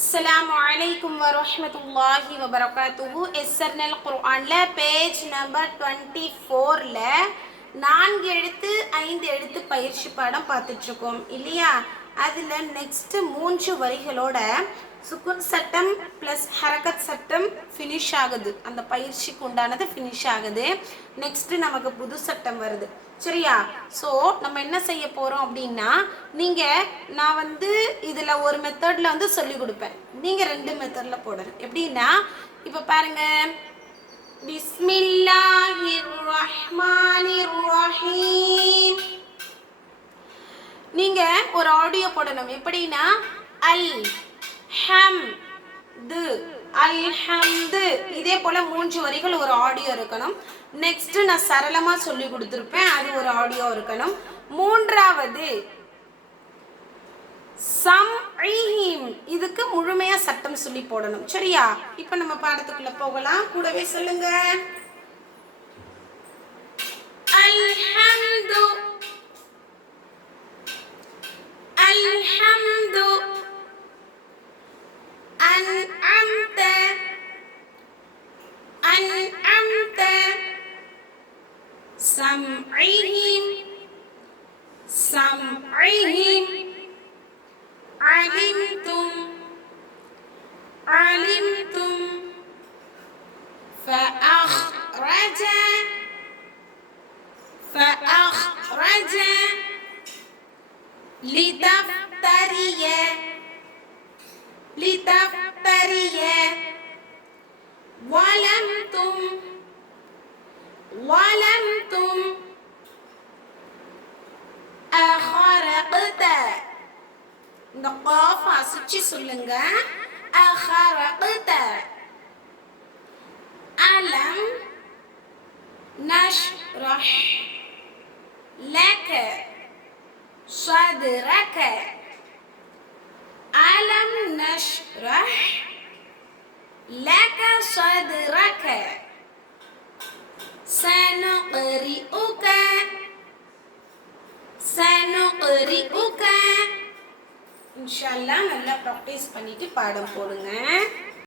السلام عليكم ورحمة الله وبركاته. எஸ்எர்னல் குர்ஆன்ல page number 24ல 4 எழுத்து 5 எழுத்து பயிற்சி பாடம் பார்த்துட்டு இருக்கோம் இல்லையா? அதில் நெக்ஸ்ட் 3 வரிகளோட சுக்குன் சட்டம் ப்ளஸ் ஹரக்கத் சட்டம் ஃபினிஷ் ஆகுது. அந்த பயிற்சிக்கு உண்டானது ஃபினிஷ் ஆகுது. நெக்ஸ்ட்டு நமக்கு புது சட்டம் வருது சரியா? ஸோ நம்ம என்ன செய்ய போகிறோம் அப்படின்னா, நான் இதில் ஒரு மெத்தடில் சொல்லி கொடுப்பேன், நீங்கள் 2 மெத்தடில் போடணும். எப்படின்னா இப்போ பாருங்க, பிஸ்மில்லாஹிர் ரஹ்மானிர் ரஹீம். நீங்கள் ஒரு ஆடியோ போடணும். எப்படின்னா அல் ஹம் து அல்ஹம்து, இதே போல 3 வரிகள் ஒரு ஆடியோ இருக்கணும். நெக்ஸ்ட் நான் சரளமா சொல்லி கொடுத்துருப்பேன், அது ஒரு ஆடியோ இருக்கணும். மூன்றாவது சம்இஹிம், இதுக்கு முழுமையா சட்டம் சொல்லி போடணும் சரியா? இப்போ நம்ம பாடத்துக்குள்ள போகலாம். கூடவே சொல்லுங்க, அல்ஹம்து அல்ஹம்து أنعمت أنعمت سمعهم سمعهم علمتم علمتم فأخرج فأخرج لتفتري لتفتري ولمتم ولمتم أخرقت. இந்த காஃப் அசிச்சு சொல்லுங்க. أخرقت ألم نشرح لك صدرك ألم نشرح لك صدرك سنقرئك سنقرئك. இன்ஷா அல்லாஹ் நல்லா ப்ராக்டிஸ் பண்ணிட்டு பாடம் போடுங்க.